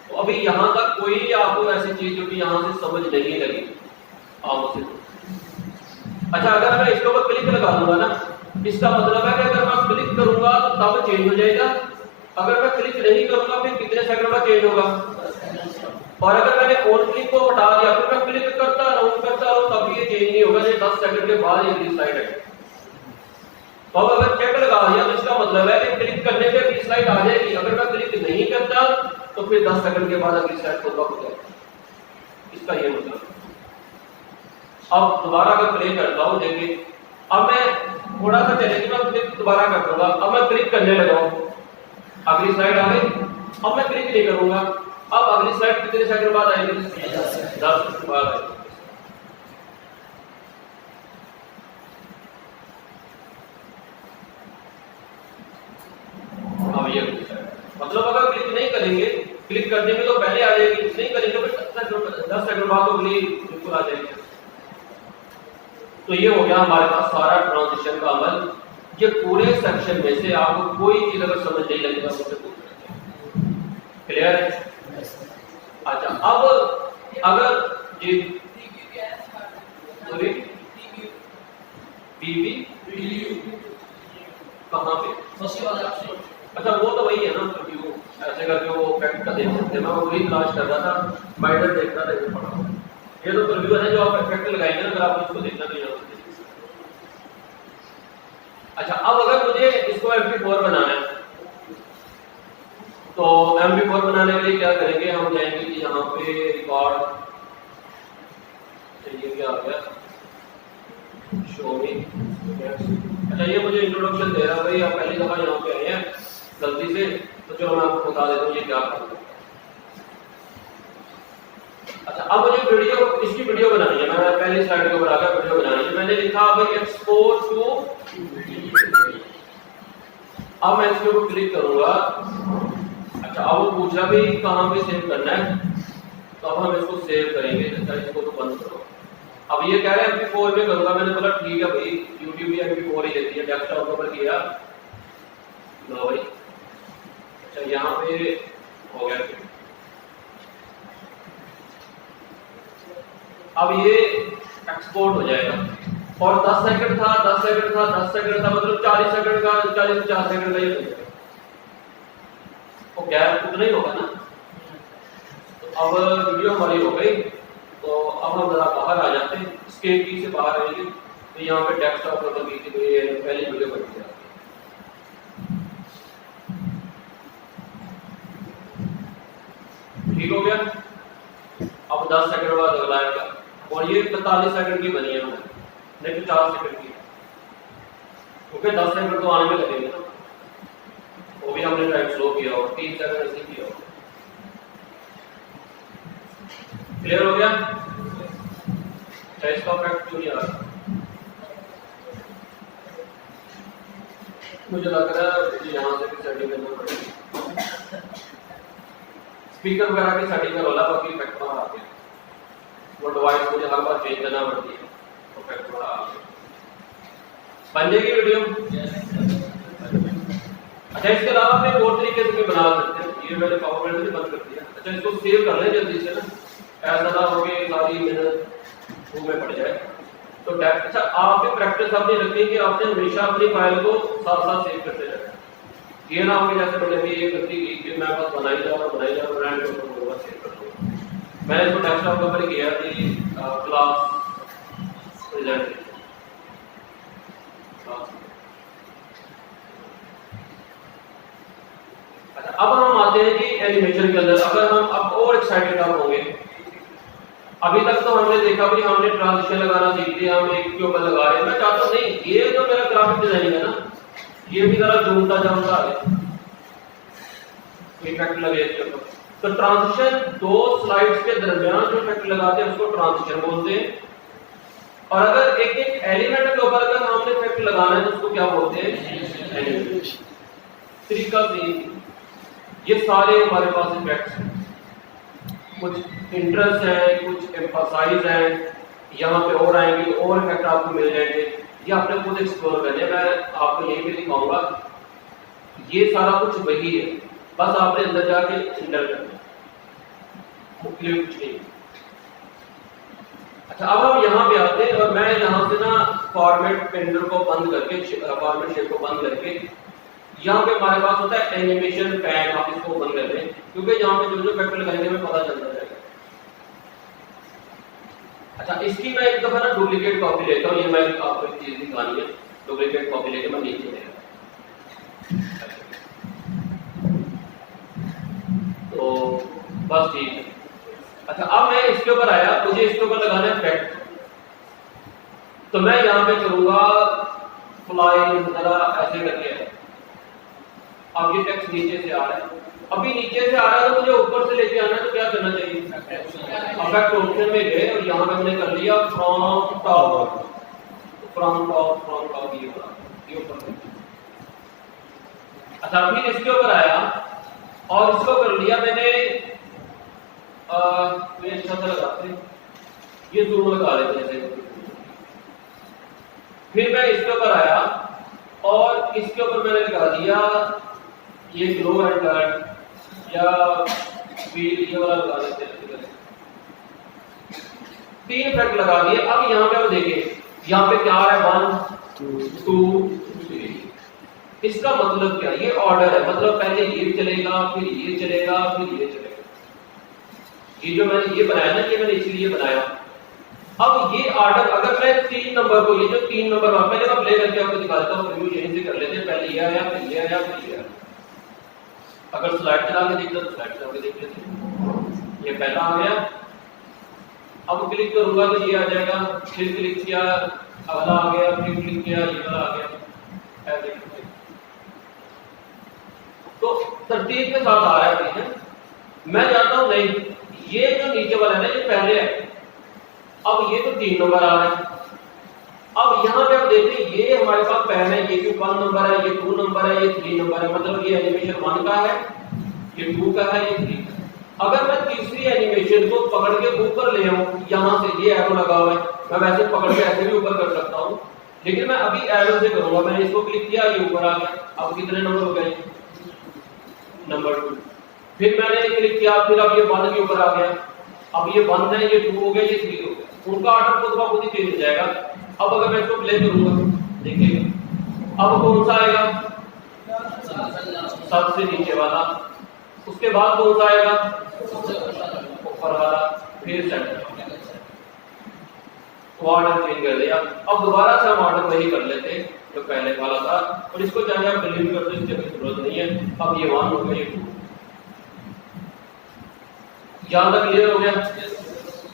तो अभी यहाँ तक कोई आपको ऐसी चीज जो कि यहाँ से समझ नहीं लगी आप उसे। अच्छा, अगर मैं इसके ऊपर क्लिक लगा दूंगा ना, इसका मतलब है कि अगर मैं क्लिक करूंगा तो तब चेंज हो जाएगा, अगर मैं क्लिक नहीं करूंगा फिर कितने सेकंड बाद चेंज होगा। और अगर मैंने ऑन क्लिक को हटा दिया फिर मैं क्लिक करता रहूं तब ये चेंज नहीं होगा, ये 10 सेकंड के बाद ये स्लाइड है। तो अब अगर चेक लगा दिया तो इसका मतलब है कि क्लिक करने पे अगली स्लाइड आ जाएगी, अगर मैं क्लिक नहीं करता तो फिर 10 सेकंड के बाद अगली स्लाइड को हो जाएगी। इसका ये मतलब। अब दोबारा अगर प्ले करता हूं, देखिए अब मैं थोड़ा सा चलेगी, मैं क्लिक दोबारा कर दूंगा। अब मैं क्लिक करने लगा हूं, अगली स्लाइड आ गई। अब मैं क्लिक नहीं करूंगा, अब अगली स्लाइड कितने सेकंड बाद आएगी, 10 सेकंड बाद आएगी। अब ये मतलब अगर क्लिक नहीं करेंगे, क्लिक करने में तो पहले आ जाएगी, नहीं करेंगे फिर 10 सेकंड बाद तो अगली बिल्कुल आ जाएगी। तो ये हो गया हमारे पास सारा ट्रांजिशन का अमल। ये पूरे सेक्शन में से आपको कोई चीज अगर समझ नहीं लगेगा मुझसे पूछना, क्लियर है? अच्छा, अब अगर जी कहाँ पे, अच्छा वो तो वही है ना, रिव्यू ऐसे करके वो इफेक्ट का देख सकते हैं। मैं वही तलाश कर रहा था, माइनर देख रहा था, ये पड़ा ये तो रिव्यू है जो आप इफेक्ट लगाएंगे ना, अगर आप इसको देखना तो यहाँ। अच्छा, अब अगर मुझे इसको MP4 बनाना है तो MP4 बनाने के लिए क्या करेंगे, हम जाएंगे कि यहाँ पे रिकॉर्ड, चलिए क्या आ गया, शो मी। अच्छा, ये मुझे इंट्रोडक्शन दे रहा है भाई, आप पहली दफा यहाँ पे आए हैं गलती से, तो चलो मैं आपको बता देता हूँ ये क्या करना है। अच्छा, अब मुझे वीडियो, इसकी वीडियो बनानी है। मैं पहली स्लाइड के ऊपर आकर वीडियो बनानी है। मैंने लिखा भाई एक्सपोर्ट टू, अब मैं इसके ऊपर क्लिक करूंगा। अच्छा, अब वो पूछा भी कहाँ पे सेव करना है, तो अब हम इसको सेव करेंगे। अच्छा, इसको तो बंद करो। अब ये कह रहे हैं MP4 में करूंगा, मैंने बोला ठीक है भाई, YouTube भी MP4 ही देती है। डेस्कटॉप के ऊपर किया, लो भाई। अच्छा, यहाँ पे हो गया, अब ये एक्सपोर्ट हो जाएगा और 10 सेकंड था 10 सेकंड था 10 सेकंड था, मतलब 40 सेकंड का 40-50 सेकंड का ये हो जाएगा। तो गैप उतना ही होगा ना। तो अब वीडियो हमारी हो गई, तो अब हम जरा बाहर आ जाते हैं, स्केप की से बाहर आएंगे तो यहाँ पे डेस्कटॉप पर लगी थी, तो ये पहली वीडियो बन गया। ठीक हो गया। अब 10 सेकंड बाद अगला आएगा और ये 45 सेकंड की बनी है हमें, नहीं तो 4 सेकंड की, क्योंकि 10 सेकंड तो आने में लगेंगे ना, वो भी हमने टाइम स्लो किया और 3 सेकंड ऐसे किया। क्लियर हो गया। इसका इफेक्ट क्यों नहीं आ रहा? मुझे लग रहा है यहाँ से भी सेटिंग करना पड़ेगा, स्पीकर वगैरह की सेटिंग कर वाला, बाकी इफेक्ट बाहर आ गया। वो डिवाइस मुझे हर बार चेंज करना पड़ती है, तो इफेक्ट बाहर आ गया। बन जाएगी वीडियो। अच्छा, इसके अलावा हम एक और तरीके से भी बना सकते हैं। ये मैंने पावर पॉइंट से बंद कर दिया। अच्छा, इसको सेव कर लें जल्दी से ना, ऐसा ना हो कि सारी मेहनत वो में पड़ जाए। तो अच्छा, आपकी प्रैक्टिस आपने रखनी कि आपने हमेशा अपनी फाइल को साथ साथ सेव करते रहना। ये ना हो कि जैसे मैंने भी ये गलती की कि मैं बस बनाई जा रहा हूँ ब्रांड के ऊपर वो सेव कर दूँ। मैंने इसको डेस्कटॉप के ऊपर किया कि क्लास प्रेजेंटेशन। अच्छा, अब हम आते हैं कि एनिमेशन के अंदर अगर हम अब और एक्साइटेड आप होंगे। अभी तक तो हमने देखा कि हमने ट्रांजिशन लगाना सीख लिया, हम एक के ऊपर लगा रहे हैं। मैं चाहता हूं नहीं, ये तो मेरा ग्राफिक डिजाइनिंग है ना, ये भी जरा जूमता जामता आ गया, इफेक्ट लगे इसके ऊपर। तो ट्रांजिशन दो स्लाइड्स के दरमियान जो इफेक्ट लगाते हैं उसको ट्रांजिशन बोलते हैं। और अगर एक एक एलिमेंट के ऊपर अगर हमने इफेक्ट लगाना है तो उसको क्या बोलते हैं? एनिमेशन। तरीका सेम, ये सारे हमारे पास इफेक्ट्स हैं, कुछ इंटरेस्ट है, कुछ एम्फसाइज है, यहाँ पे और आएंगे और इफेक्ट आपको मिल जाएंगे। ये आपने खुद एक्सप्लोर करने, मैं आपको यही भी दिखाऊंगा। ये सारा कुछ वही है, बस आपने अंदर जाके इंटर करना, मुख्तलिफ कुछ नहीं। अच्छा, अब हम यहाँ पे आते हैं और मैं यहाँ से ना फॉर्मेट पेंडर को बंद करके, फॉर्मेट शेप को बंद करके, यहाँ पे हमारे पास होता है एनिमेशन पैन। आप इसको बंद कर दें क्योंकि यहाँ पे जो जो इफेक्ट लगाएंगे हमें पता चलता जाएगा। अच्छा, इसकी मैं एक दफा ना डुप्लीकेट कॉपी लेता हूँ। ये मैं आपको एक चीज दिखानी है, डुप्लीकेट कॉपी लेके मैं नीचे लेगा तो बस ठीक है। अच्छा, अब मैं इसके ऊपर आया, मुझे इसके ऊपर लगाना है इफेक्ट, तो मैं यहाँ पे करूंगा फ्लाई जरा ऐसे करके। अब ये टेक्स्ट नीचे से आ रहा है, अभी नीचे से आ रहा है तो मुझे ऊपर से लेके आना है, तो क्या करना चाहिए? इफेक्ट ऑप्शन में गए और यहाँ पे हमने कर लिया फ्रॉम टॉप, फ्रॉम टॉप ये ऊपर। अच्छा, फिर इसके ऊपर आया और इसको कर लिया मैंने अच्छा सा लगाते, ये जूम लगा लेते हैं। फिर मैं इसके ऊपर आया और इसके ऊपर मैंने लगा दिया ये ग्लो एंड डर्ट या व्हील, ये वाला लगा लेते हैं। 3 इफेक्ट लगा दिए। अब यहाँ पे आप देखिए, यहाँ पे क्या आ रहा है? 1 2 3। इसका मतलब क्या? ये ऑर्डर है, मतलब पहले ये चलेगा, फिर ये चलेगा, फिर ये चलेगा। ये जो मैंने ये बनाया ना, ये मैंने इसलिए बनाया। अब ये ऑर्डर अगर मैं 3 नंबर को, ये जो 3 नंबर पहले मैं प्ले करके आपको दिखा देता हूँ, रिव्यू यहीं से कर लेते हैं। पहले ये आया, फिर ये आया, फिर ये आया। अगर स्लाइड चला के देखते तो स्लाइड चला के देख लेते। ये पहला आ गया, अब क्लिक करूंगा तो ये आ जाएगा, फिर क्लिक किया अगला आ गया, फिर क्लिक किया ये वाला आ गया, ऐसे। तो तरतीब के साथ आ रहा है। ठीक है, मैं जानता हूं नहीं, ये जो नीचे वाला है ना, ये पहले है। अब ये तो 3 नंबर आ रहा है। अब यहाँ पे आप देखिए, ये हमारे पास पैन है, ये 1 नंबर है, ये 2 नंबर है, ये 3 नंबर है, मतलब ये एनिमेशन 1 का है, ये 2 का है, ये 3 का है। अगर मैं तीसरी एनिमेशन को पकड़ के ऊपर ले आऊं, यहाँ से ये एरो लगा हुआ है, मैं वैसे पकड़ के ऐसे भी ऊपर कर सकता हूँ, लेकिन मैं अभी एरो से करूंगा। मैंने इसको क्लिक किया, ये ऊपर आ गया। अब कितने नंबर हो गए? नंबर 2। फिर मैंने क्लिक किया, फिर अब ये 1 के ऊपर आ गया। अब ये 1 है, ये 2 हो गया, ये 3 हो गया। उनका ऑर्डर खुद ब खुद ही चेंज हो जाएगा। अब अगर मैं इसको प्ले करूंगा, देखिएगा अब कौन सा आएगा, सबसे नीचे वाला, उसके बाद कौन सा आएगा, ऊपर वाला, फिर सेंटर। ऑर्डर चेंज कर दिया। अब दोबारा से हम ऑर्डर वही कर लेते जो पहले वाला था, और इसको चाहे आप डिलीट कर दो, इसकी कोई जरूरत नहीं है। अब ये 1 हो गया, ये 2। यहां तक क्लियर हो गया।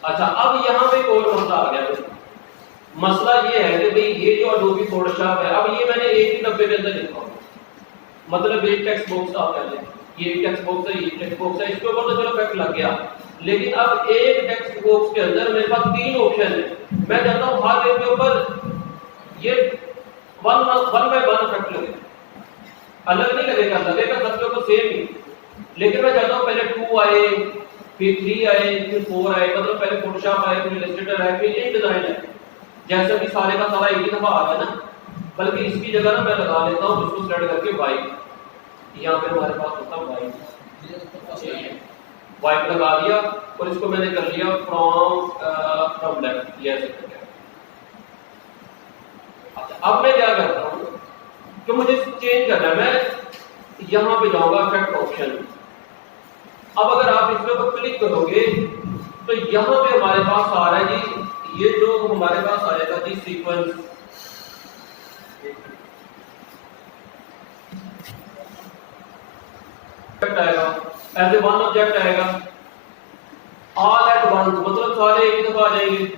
अच्छा, अब यहाँ पे एक और मसला आ गया। मसला ये है कि भाई ये जो अडोबी फोटोशॉप है, अब ये मैंने एक ही डब्बे के अंदर लिखा हुआ, मतलब एक टेक्स्ट बॉक्स था पहले, ये एक टेक्स्ट बॉक्स है, ये टेक्स्ट बॉक्स है, इसके ऊपर तो चलो इफेक्ट लग गया। लेकिन अब एक टेक्स्ट बॉक्स के अंदर मेरे पास 3 ऑप्शन है। मैं चाहता हूँ हर एक के ऊपर ये 1 बाय 1 इफेक्ट लगे, अलग नहीं लगेगा, लगेगा सबके ऊपर सेम ही। लेकिन मैं चाहता हूँ पहले 2 आए, फिर 3 आए, फिर 4 आए, मतलब पहले फोटोशॉप आए, फिर इलस्ट्रेटर आए, फिर InDesign आए। जैसे भी सारे का सारा एक ही दफा आ गया ना, बल्कि इसकी जगह ना मैं लगा लेता हूँ इसको सेलेक्ट करके वाइट। यहाँ पे हमारे पास होता वाइट, वाइट लगा दिया, और इसको मैंने कर लिया फ्रॉम लेफ्ट, ये ऐसे कर दिया। अच्छा, अब मैं क्या करता हूँ कि मुझे चेंज करना है, मैं यहाँ पे जाऊंगा इफेक्ट ऑप्शन। अब अगर आप इसके ऊपर क्लिक करोगे तो यहाँ पे हमारे पास आ रहा है जी, ये जो हमारे पास आएगा जी सीक्वेंस, आएगा ऐसे 1 ऑब्जेक्ट आएगा, ऑल एट वंस, मतलब सारे एक ही दफा आ जाएंगे।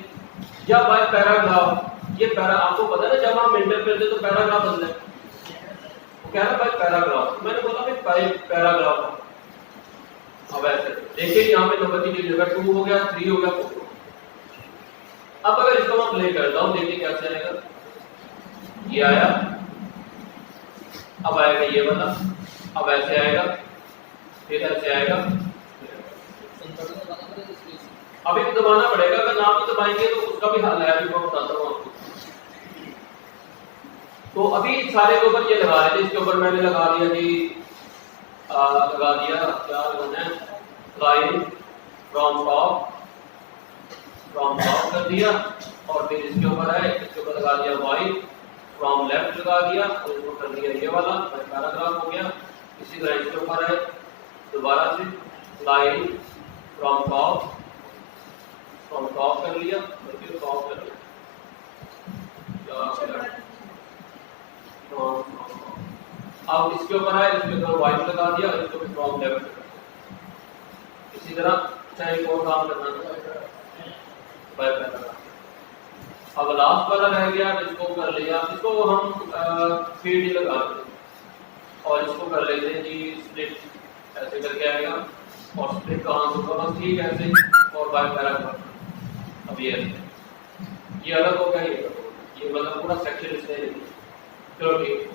या बाय पैराग्राफ, ये पैरा आपको पता है ना, जब हम इंटर करते तो पैराग्राफ बनता है, वो कह रहा भाई पैराग्राफ, मैंने बोला भाई पैराग्राफ। अब ऐसे देखिए यहाँ पे नंबर की जगह 2 हो गया, 3 हो गया, 4। अब अगर इसको मैं प्ले करता हूँ, देखिए कैसे आएगा, ये आया, अब आएगा ये वाला, अब ऐसे आएगा, फिर ऐसे आएगा। अभी तो दबाना पड़ेगा, अगर ना भी दबाएंगे तो उसका भी हल है, अभी मैं बताता हूँ आपको। तो अभी सारे के ऊपर ये लगा रहे थे, इसके ऊपर मैंने लगा दिया जी, लगा दिया क्या लगाना है, लाइन फ्रॉम टॉप कर दिया, और फिर इसके ऊपर है, इसके ऊपर लगा दिया वाइट, फ्रॉम लेफ्ट लगा दिया, और इसको कर दिया ये वाला पैराग्राफ हो गया। इसी तरह इसके ऊपर है दोबारा से लाइन फ्रॉम टॉप कर लिया, फिर टॉप कर लिया। अब इसके ऊपर है, इसके ऊपर वाइट लगा दिया, और इसको फ्रॉम लेफ्ट। इसी तरह चाहे एक और काम करना है, अब लास्ट वाला रह गया, इसको कर लिया, इसको हम फीड लगा देते और इसको कर लेते हैं जी स्प्लिट, ऐसे करके आएगा, और स्प्लिट का आंसर होगा बस ठीक ऐसे, और बाय पैराग्राफ। अब ये अलग हो गया, ये मतलब पूरा सेक्शन इसने लिख दिया। चलो ठीक,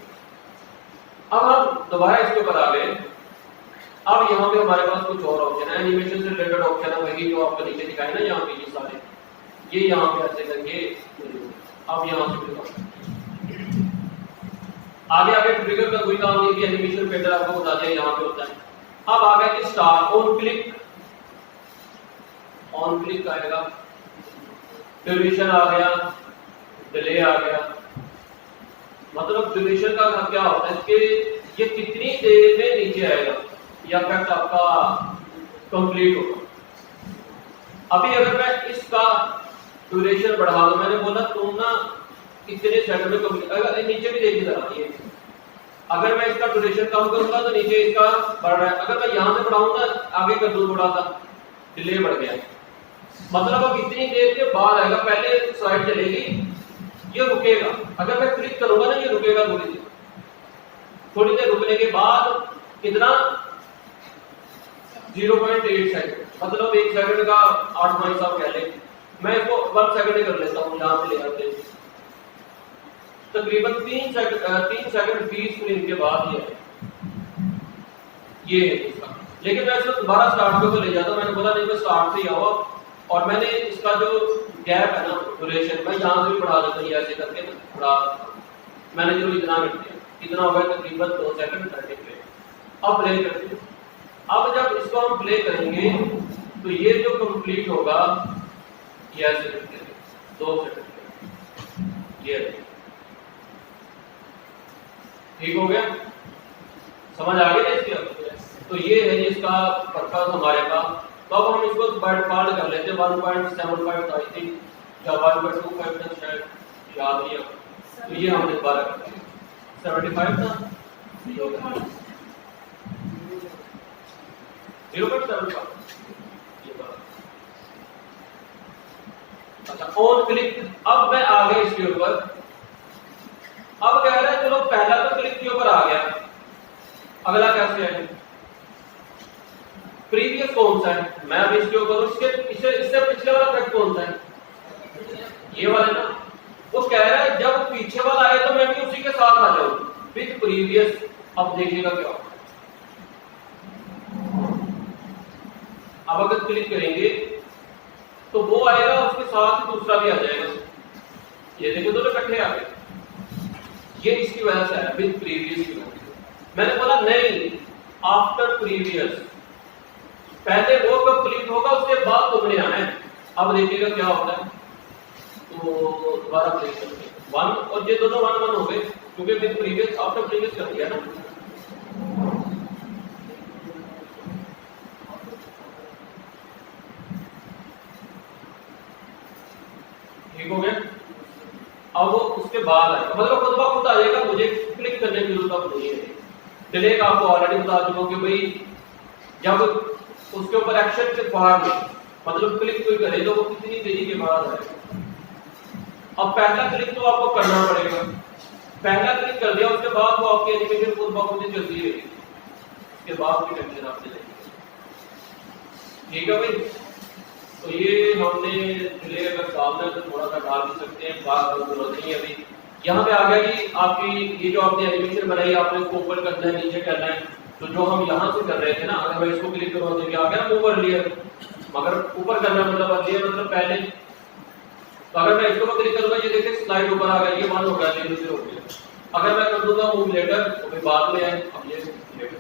अब हम दोबारा इसके ऊपर आ गए। अब यहाँ पे हमारे पास कुछ और ऑप्शन है, एनिमेशन से रिलेटेड ऑप्शन है, वही जो आपको नीचे दिखाए ना, यहाँ पे ये सारे, ये यहाँ पे ऐसे करके। अब यहाँ से आगे ट्रिगर का कोई काम नहीं, एनिमेशन पेटर आपको बता दिया यहाँ पे होता है। अब आ गया कि स्टार्ट, ऑन क्लिक आएगा, ड्यूरेशन आ गया, डिले आ गया। मतलब ड्यूरेशन का क्या होता है कि ये कितनी देर में नीचे आएगा, या इफेक्ट आपका कंप्लीट होगा। अभी अगर मैं इसका ड्यूरेशन बढ़ा दूं, मैंने बोला तुम ना इतने सेकंड में कंप्लीट, अगर नीचे भी देखिए जरा, ये अगर मैं इसका ड्यूरेशन कम करूंगा तो नीचे इसका बढ़ रहा है, अगर मैं यहां से बढ़ाऊंगा आगे कर दूं थोड़ा सा, डिले बढ़ गया। मतलब अब इतनी देर के बाद आएगा, पहले स्लाइड चलेगी, ये रुकेगा, अगर मैं क्लिक करूंगा ना ये रुकेगा थोड़ी देर रुकने के बाद कितना 0.8 सेकंड, मतलब 1 सेकंड का 8 माइनस आप कह लें, मैं इसको 1 सेकंड कर लेता हूँ, यहाँ पे ले आते हैं तकरीबन 3 सेकंड 20 मिनट के बाद ये है इसका। लेकिन मैं इसको दोबारा स्टार्ट पे ले जाता हूँ, मैंने बोला नहीं मैं स्टार्ट से ही आओ, और मैंने इसका जो गैप है ना ड्यूरेशन, मैं यहाँ से भी बढ़ा देता हूँ, ऐसे करके ना बढ़ा, मैंने जो इतना मिनट दिया, इतना होगा तकरीबन 2 सेकंड 30 पे। अब प्ले करते हैं। अब जब इसको हम प्ले करेंगे तो ये जो कंप्लीट होगा ये ऐसे लिखते हैं 2 सेंटीमीटर, ये ठीक हो गया, समझ आ गई ना इसकी अब? तो ये है इसका पर्पस हमारे का। तो अब हम इसको बाय डिफॉल्ट कर लेते हैं 1.75 आई थिंक या 1.25 तक शायद, याद नहीं है। तो ये हमने दोबारा कर दिया 75 था 0.75 ये बात। अच्छा ऑन क्लिक, अब मैं आ गया इसके ऊपर। अब कह रहा है चलो पहला तो क्लिक के ऊपर आ गया, अगला कैसे है, प्रीवियस कौन सा है, मैं अभी इसके ऊपर इससे पिछले वाला इफेक्ट कौन सा है, ये वाला ना। वो कह रहा है जब पीछे वाला आए तो मैं भी उसी के साथ आ जाऊं विद प्रीवियस। अब देखिएगा क्या होगा, अब अगर क्लिक करेंगे तो वो आएगा, उसके साथ दूसरा भी आ जाएगा। ये देखो दोनों इकट्ठे आ गए, ये इसकी वजह से है विद प्रीवियस की वजह से। मैंने बोला नहीं, आफ्टर प्रीवियस, पहले वो कब क्लिक होगा उसके बाद तुमने आना है। अब देखिएगा क्या होता है, तो दोबारा क्लिक करते हैं 1 और ये दोनों 1 1 हो गए क्योंकि विद प्रीवियस आफ्टर प्रीवियस कर दिया ना। ठीक हो गया। अब वो उसके बाद आएगा, मतलब खुद ब खुद आ जाएगा, मुझे क्लिक करने की जरूरत नहीं है। डिले का आपको ऑलरेडी बता चुका हूं कि भाई जब उसके ऊपर एक्शन के बाद में मतलब क्लिक कोई करे तो वो कितनी देरी के बाद आएगा। अब पहला क्लिक तो आपको करना पड़ेगा, पहला क्लिक कर दिया उसके बाद वो आपकी एनिमेशन खुद ब खुद चलती रहेगी, उसके बाद की टेंशन आपसे नहीं। ठीक है भाई, तो ये हमने डिले अगर डालना है तो थोड़ा सा डाल भी सकते हैं, बात जरूरत नहीं है अभी। यहाँ पे आ गया कि आपकी ये जो आपने एनिमेशन बनाई आपने इसको ऊपर करना है नीचे करना है। तो जो हम यहाँ से कर रहे थे ना, अगर मैं इसको क्लिक करूँ तो क्या आ गया ऊपर लेयर, मगर ऊपर करना मतलब लेयर मतलब पहले। तो अगर मैं इसको क्लिक करूंगा ये देखिए स्लाइड ऊपर आ गया, ये 1 हो गया, ये 0 हो गया। अगर मैं कर दूंगा मूव लेटर तो फिर बाद में आए, अब ये लेटर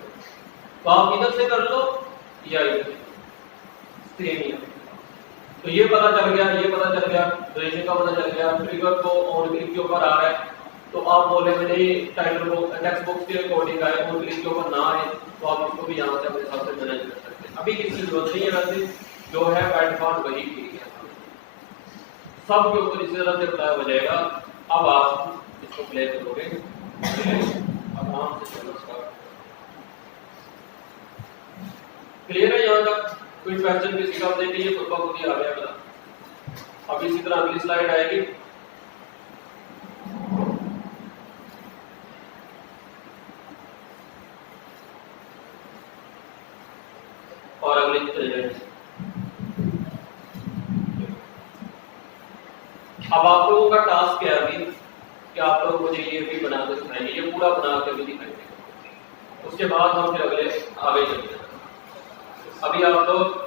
तो आप इधर से कर लो या इधर सेम ही। तो ये पता चल गया, ये पता चल गया, ड्यूरेशन का पता चल गया, ट्रिगर को ऑन क्लिक के ऊपर आ रहा है। तो आप बोले मैंने टाइटल बॉक्स टेक्स्ट बॉक्स के अकॉर्डिंग आए, ऑन क्लिक के ऊपर ना आए तो आप इसको भी यहाँ से अपने हिसाब से मैनेज कर सकते हैं। अभी किसी जरूरत नहीं है, वैसे जो है बाय डिफॉल्ट वही ठीक है, सब के ऊपर इसी तरह से अप्लाई हो जाएगा। अब आप इसको प्ले करोगे आराम से चलो स्टार्ट। क्लियर है यहाँ तक? कोई क्वेश्चन किसी का देखिए, ये खुद ब खुद ही आ गया पता। अब इसी तरह अगली स्लाइड आएगी, और अगली चले जाएंगे। अब आप लोगों का टास्क क्या है अभी कि आप लोग मुझे ये भी बना कर दिखाएंगे, ये पूरा बना कर भी दिखाएंगे, उसके बाद हम फिर अगले आगे चलते हैं। अभी आप लोग